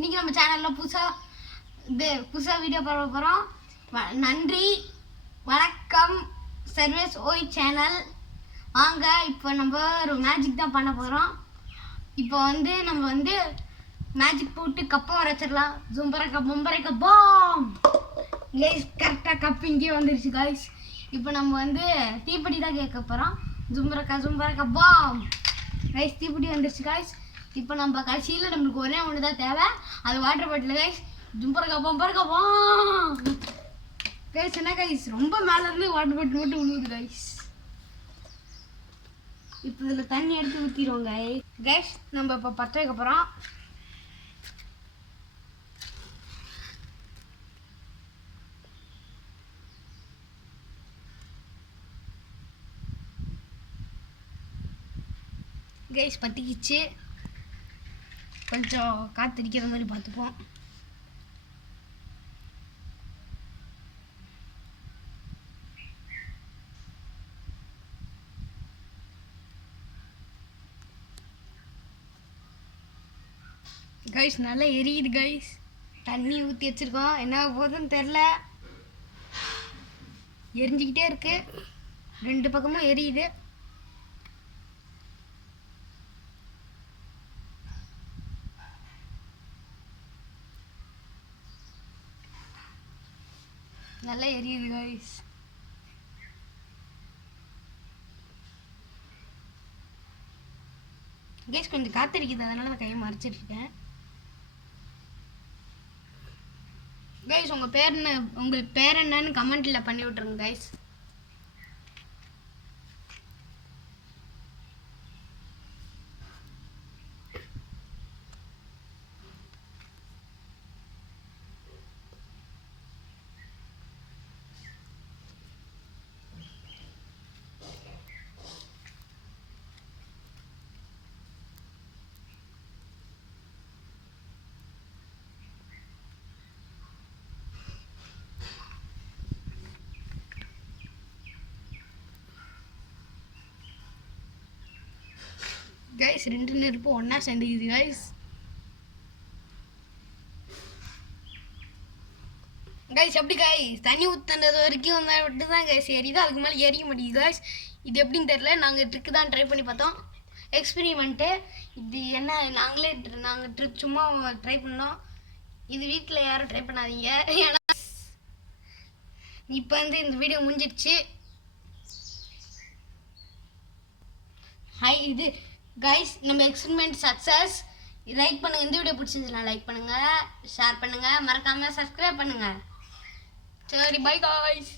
இன்னைக்கு நம்ம சேனலில் புதுசாக வீடியோ போட போகிறோம். நன்றி வணக்கம் சர்வேஸ் ஓய் சேனல். வாங்க இப்போ நம்ம ஒரு மேஜிக் தான் பண்ண போகிறோம். இப்போ நம்ம மேஜிக் போட்டு கப்பை வரைச்சிடலாம். ஜும்பரக்க பாம் கைஸ். கரெக்டாக கப் இங்கே வந்துருச்சு கைஸ். இப்போ நம்ம தீப்பெட்டி தான் கேட்க போகிறோம். ஜும்பரக்க பாம் கைஸ். தீப்பெட்டி வந்துருச்சு கைஸ். இப்போ நம்ம கடைசியில் நம்மளுக்கு ஒரே ஒன்று தான் தேவை, அது வாட்டர் பாட்டில் கைஸ். ஜும்பரக்க பாம் கைஸ். என்ன கைஸ், ரொம்ப மேலேருந்து வாட்டர் பாட்டில் மட்டும் விழுவுது கைஸ். இப்போ இதில் தண்ணி எடுத்து ஊற்றிடுவோம் கைஸ். நம்ம இப்போ பற்ற வைக்க போகிறோம். கைஸ் பற்றிக்கிச்சு. கொஞ்சம் காற்றடிக்கிற மாதிரி பார்த்துப்போம். கைஸ் நல்லா எரியுது கைஸ். தண்ணி ஊற்றி வச்சுருக்கோம், என்ன போதுன்னு தெரில. எரிஞ்சிக்கிட்டே இருக்கு, ரெண்டு பக்கமும் எரியுது. நல்லா எரியுது கைஸ். கைஸ் கொஞ்சம் காத்தடிக்குது, அதனால நான் கையை மறைச்சிருக்கேன். கைஸ் உங்கள் பேர் என்னன்னு கமெண்ட்டில் பண்ணி விட்ருங்க கைஸ். கைஸ் ரெண்டு நெருப்பு ஒன்றா சேர்ந்துக்குது கைஸ். கைஸ் எப்படி கைஸ், தண்ணி ஊற்றுனது வரைக்கும் விட்டு தான் கைஸ் எரியுது, அதுக்கு மேலே எரிய மாட்டேங்குது கைஸ். இது எப்படின்னு தெரில, நாங்கள் ட்ரிக்கு தான் ட்ரை பண்ணி பார்த்தோம். எக்ஸ்பெரிமெண்ட்டு இது என்ன, நாங்கள் ட்ரிக் சும்மா ட்ரை பண்ணோம். இது வீட்டில் யாரும் ட்ரை பண்ணாதீங்க. ஏன்னா இப்போ இந்த வீடியோ முடிஞ்சிடுச்சு. இது கைஸ் நம்ம எக்ஸ்பெரிமெண்ட் சக்ஸஸ். லைக் பண்ணுங்கள், இந்த வீடியோ பிடிச்சிருந்துச்சுன்னா லைக் பண்ணுங்கள், ஷேர் பண்ணுங்கள், மறக்காமல் சப்ஸ்கிரைப் பண்ணுங்கள். சரி பை கைஸ்.